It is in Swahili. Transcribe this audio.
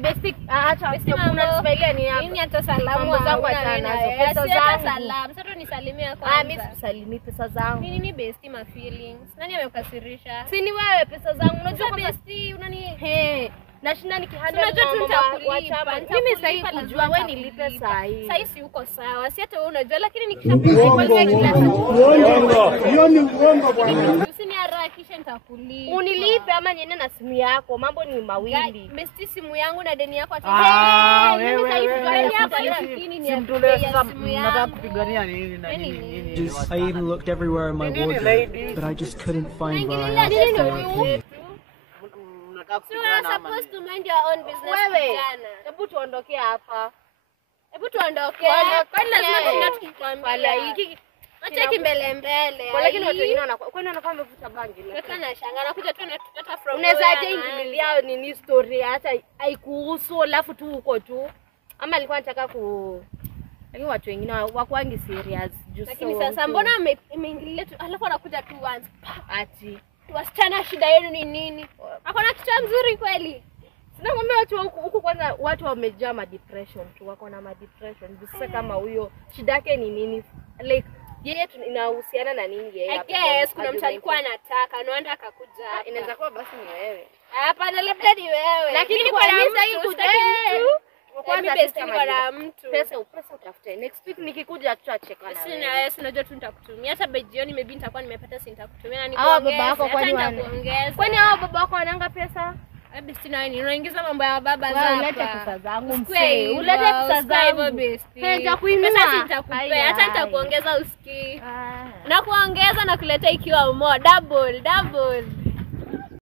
basic acha unasmailia ni hapa. Nini hata salamu zangu sana pesa zangu. Salamu. Sasa nisalimia kwanza. Mimi sisalimii pesa zangu. Nini bestie my feelings? Nani amekukasirisha? Si ni wewe pesa zangu. Unajua bestie unani nashinda nikihandle mama. Mimi sasa hivi kujua wewe nilipe saa hii. Sasa si uko sawa. Si hata wewe unajua lakini nikishakulipa hiyo ni uongo bwana. Usiniharakishe nitakulipa. Unilipe ama niende na simu yako. Mambo ni mawili. Bestie simu yangu na deni yako Wewe nataka kupigania nini na nini? I even looked everywhere in my wardrobe, but I just couldn't find what I asked for. So you are supposed to mind your own business. Wewe, hebu tuondoke hapa. Hebu tuondoke. Kwani lazima tunakikwambia hiki. Acha kimbele mbele. Lakini watu wengine kwani wanakuwa wamevuta bangi. Weka na shanga nakuja tu natupata from. Unaweza aje ingililia nini story hata haikuhusu alafu tu huko tu. Ama alikuwa anataka lakini watu wengine wakuangi serious. Lakini sasa mbona imeingilia tu alafu anakuja tu once. Ati wasichana shida yenu ni nini? Hakuna kitu mzuri kweli. Sina ngombe watu huko kwanza watu wamejaa ma depression tu wako na ma depression. Sasa kama huyo shida yake ni nini? Like yeye inahusiana na nini yeye? I guess kuna mtu alikuwa anataka naenda akakuja. Inaweza kuwa basi ni wewe. Hapana labda ni wewe. Lakini kwa nini sasa hivi kwanza pesa kwa mtu. Pesa utafute. Next week nikikuja tutacheka na wewe. Sina wewe unajua tu nitakutumia. Hata by jioni maybe nitakuwa nimepata si nitakutumia na nikuongeza. Baba wako kwani hao baba wako wananga pesa? Hebu sina wewe unaingiza mambo ya baba zako. Ulete pesa zangu msee. Ulete pesa zangu. Nitakuinua. Pesa nitakupea. Hata nitakuongeza usikii. Na kuongeza na kuleta ikiwa more double.